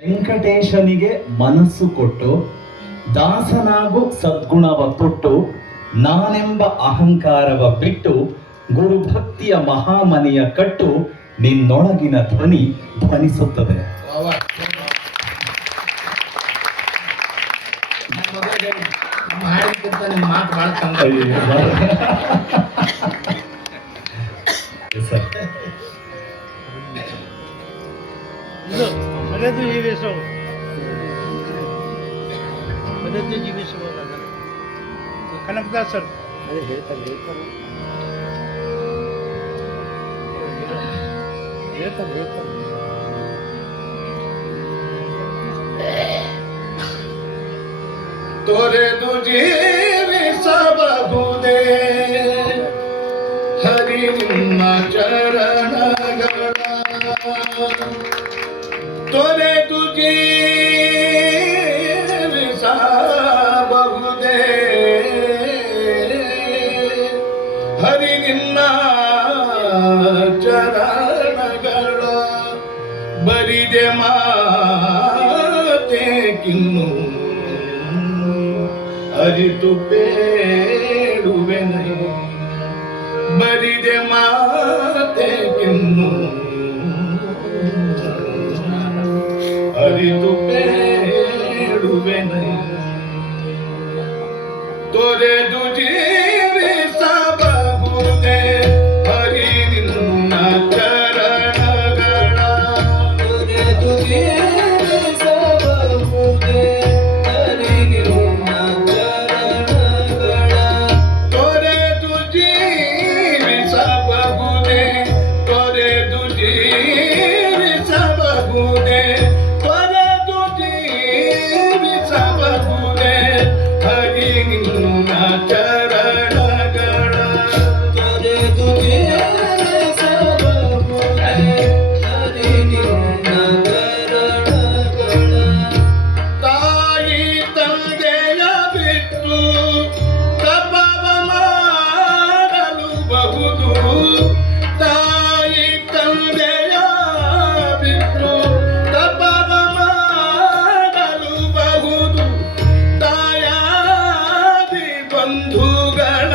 ವೆಂಕಟೇಶನಿಗೆ ಮನಸ್ಸು ಕೊಟ್ಟು ದಾಸನಾಗು ಸದ್ಗುಣವ ತೊಟ್ಟು ನಾನೆಂಬ ಅಹಂಕಾರವ ಬಿಟ್ಟು ಗುರುಭಕ್ತಿಯ ಮಹಾಮನೆಯ ಕಟ್ಟು ನಿನ್ನೊಳಗಿನ ಧ್ವನಿ ಧ್ವನಿಸುತ್ತದೆ. ಕನಕದಾಸ್ ಸರ್ ಹೇಳ್ತಾರೆ ತೊರೆದು ಜೀವಿಸಬಹುದೇ ಹರಿ ನಿನ್ನ ಚರಣಗಳ ತೊರೆದು ಜೀವಿಸಬಹುದೇ ಹರಿ ನಿನ್ನ ಚರಣಗಳ ಬರಿದೆ ಮಾತೆ ಕಿನ್ನು ಅರಿತು ಬೇಡುವೆನೈ ಬರಿದೆ ಮಾತೆ ಕಿನ್ನು ಅರಿತು ಬೇಡುವೆನೈ ತೊರೆದು ಜೀವಿಸಬಹುದೇ ಹರಿ ನಿನ್ನ ಚರಣಗಳ ತೊರೆದು ಜೀವಿಸಬಹುದೇ ಹರಿ ನಿನ್ನ ಚರಣಗಳ ತೊರೆದು ಜೀವಿಸಬಹುದೇ ತೊರೆದು ಜೀವಿಸಬಹುದೇ ತೊರೆದು ಜೀವಿಸಬಹುದೇ ಹರಿ ನಿನ್ನ ಚರಣಗಳ ತೊರೆದು ಜೀವಿಸಬಹುದೇ ಹರಿ ನಿನ್ನ ಚರಣಗಳ ತಾಯಿ ತಂದೆಯ ಬಿಟ್ಟು ತಪವ ಮಾಡಲು ಬಹುದು ತಾಯಿ ತಂದೆಯ ಬಿಟ್ಟು ತಪವ ಮಾಡಲು ಬಹುದು ತಾಯಾದಿ ಬಂಧುಗಳ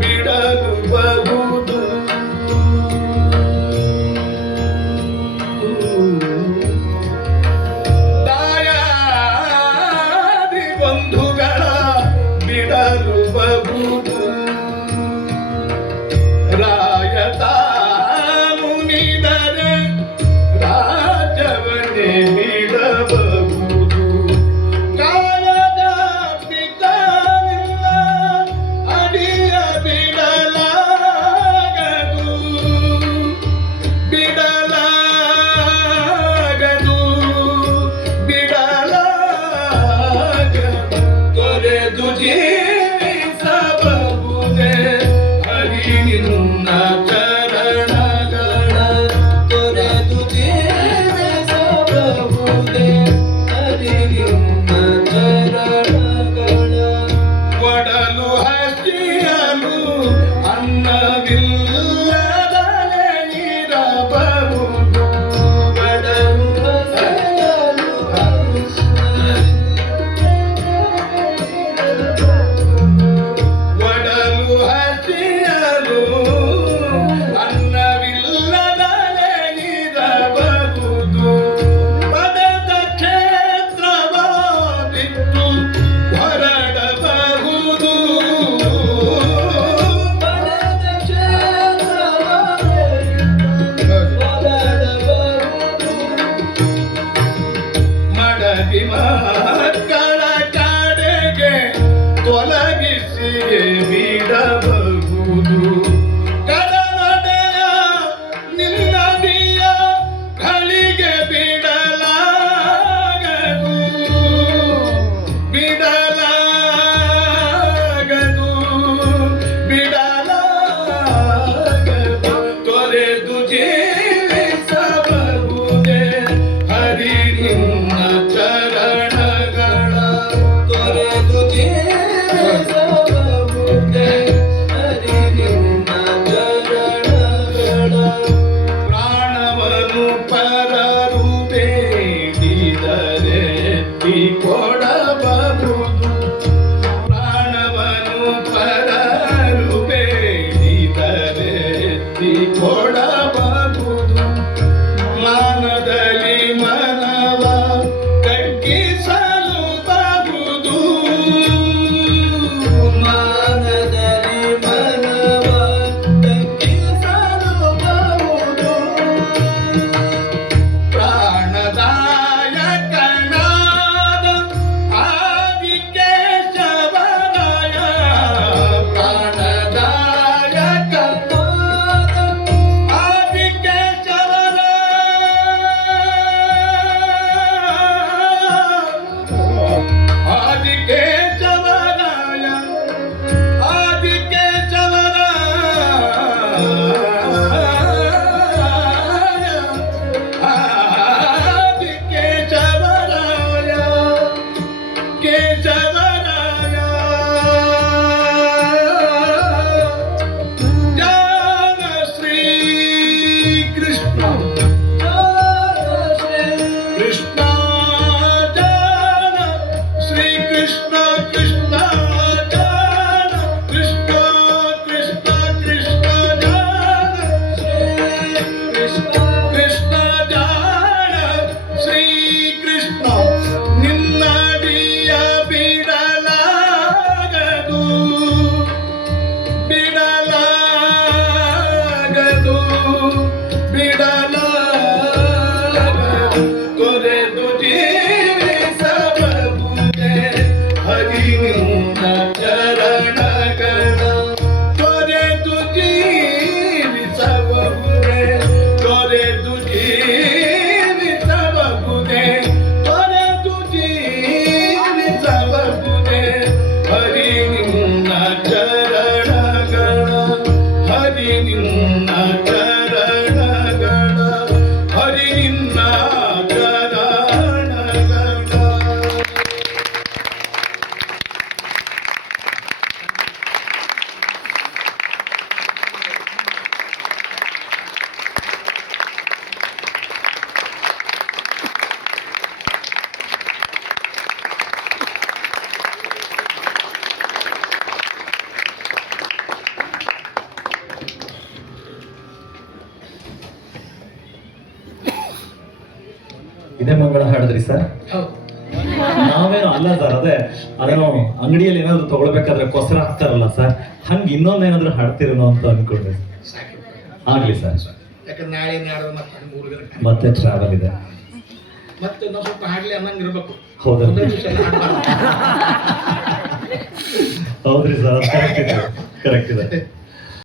ಬಿಡಲು ಬಹುದು ದಾಯಾದಿ ಬಂಧುಗಳ ಬಿಡಲು ಬಹುದು ರಾಯತ ಮುನಿದರೆ ರಾಜವನ್ನೇ ಬಿಡಬಹುದು ಕಾಲದ ಪಿತನಿಲ್ಲ ಅಡಿಯ ಬಿಡಲಾಗದು ಬಿಡಲಾಗದು ಬಿಡಲಾಗದು ತೊರೆದು ಜೀವಿಸಬಹುದೇ ಹರಿ ನಿನ್ನ ಚರಣಗಳ ತೊರೆದು ಜೀವಿಸಬಹುದೇ ಹರಿ ನಿನ್ನ ಚರಣಗಳ ಒಡಲು ಹಸಿಯಲು ಅನ್ನವಿಲ್ಲದಲೆ ಇರಬಹುದು ಒಡಲು ಹಸಿಯಲು ಒಡಲು ಹಸಿಯಲು ಅನ್ನವಿಲ್ಲದಲೆ ಇರಬಹುದು ಪದದ ಕ್ಷೇತ್ರವ ಬಿಟ್ಟು ಹೊರಡಬಹುದು ಪದದ ಕ್ಷೇತ್ರವ ಬಿಟ್ಟು ಹೊರಡಬಹುದು ಮಡದಿ ಮಕ್ಕಳ ಕಡೆಗೆ ತೊಲಗಿಸಿ ಬಿಡಬಹುದು ಕಡನಡೆಯ ನಿನ್ನಡಿಯ ಗಳಿಗೆ ಬಿಡಲಾಗದು ಬಿಡಲಾಗದು ಬಿಡಲಾಗದು ತೊರೆದು ಜೀವಿಸಬಹುದೇ ಹರಿ ನಿನ್ನ ಚರಣಗಳ ತೊರೆದು ಜೀವಿಸಬಹುದೇ ಹರಿ ನಿನ್ನ ಚರಣಗಳ ಪ್ರಾಣವನ್ನು ಪರರು ಬೇಡಿದರೆ ಕೃಷ್ಣ ಜಾನ ಶ್ರೀ ಕೃಷ್ಣ ಕೃಷ್ಣ ಜಾನ ಕೃಷ್ಣ ಕೃಷ್ಣ ಕೃಷ್ಣ ಜಾನ ಕೃಷ್ಣ ಕೃಷ್ಣ ಜಾನ ಶ್ರೀ ಕೃಷ್ಣ ನಿನ್ನಡಿಯ ಬಿಡಲಾಗದು ಬಿಡಲಾಗದು ಬಿಡಲಾಗದು ತೊರೆದು ಜೀವಿಸಬಹುದೇ ಹರಿ ನಿನ್ನ ಚರಣಗಳ ತೊರೆದು ಜೀವಿಸಬಹುದೇ ತೊರೆದು ಜೀವಿಸಬಹುದೇ ತೊರೆದು ಜೀವಿಸಬಹುದೇ ಹರಿ ನಿನ್ನ ಚರಣಗಳ ಹರಿ ನಿನ್ನ ಚರಣಗಳ ಹರಿ ನಿನ್ನ ಚರಣಗಳ ಇದೇ ಮಂಗಳ ಹಾಡಿದ್ರಿ ಸರ್? ಹೌದು ನಾವೇನು ಅಲ್ಲ ಸರ್, ಅದೇನೋ ಅಂಗಡಿಯಲ್ಲಿ ಏನಾದ್ರು ತಗೊಳ್ಬೇಕಾದ್ರೆ ಕೊಸರ ಹಾಕ್ತಾರಲ್ಲ ಸರ್, ಹಂಗೆ ಇನ್ನೊಂದೇನಾದ್ರು ಹಾಡ್ತಿರೋನು ಅಂತ ಅನ್ಕೊಂಡ್ರೆ. ಸಾಕು ಆಗ್ಲಿ ಸರ್. ಯಾಕಂದ್ರೆ ನಾಳೆ ನಾಡ್ದು ಮತ್ತೆ 3 ದಿನ ಮತ್ತೆ ಟ್ರಾವೆಲ್ ಇದೆ. ಮತ್ತೆ ನಾವು ಸ್ವಲ್ಪ ಹಾಡ್ಲಿ ಅನ್ನಂಗೆ ಇರ್ಬೇಕು. ಹೌದಾ? ಒಂದೇ ದಿವಸ ಎಲ್ಲ ಹಾಡ್ಬಾರ್ದು. ಹೌದ್ರಿ ಸರ್, ಕರೆಕ್ಟ್ ಇದೆ.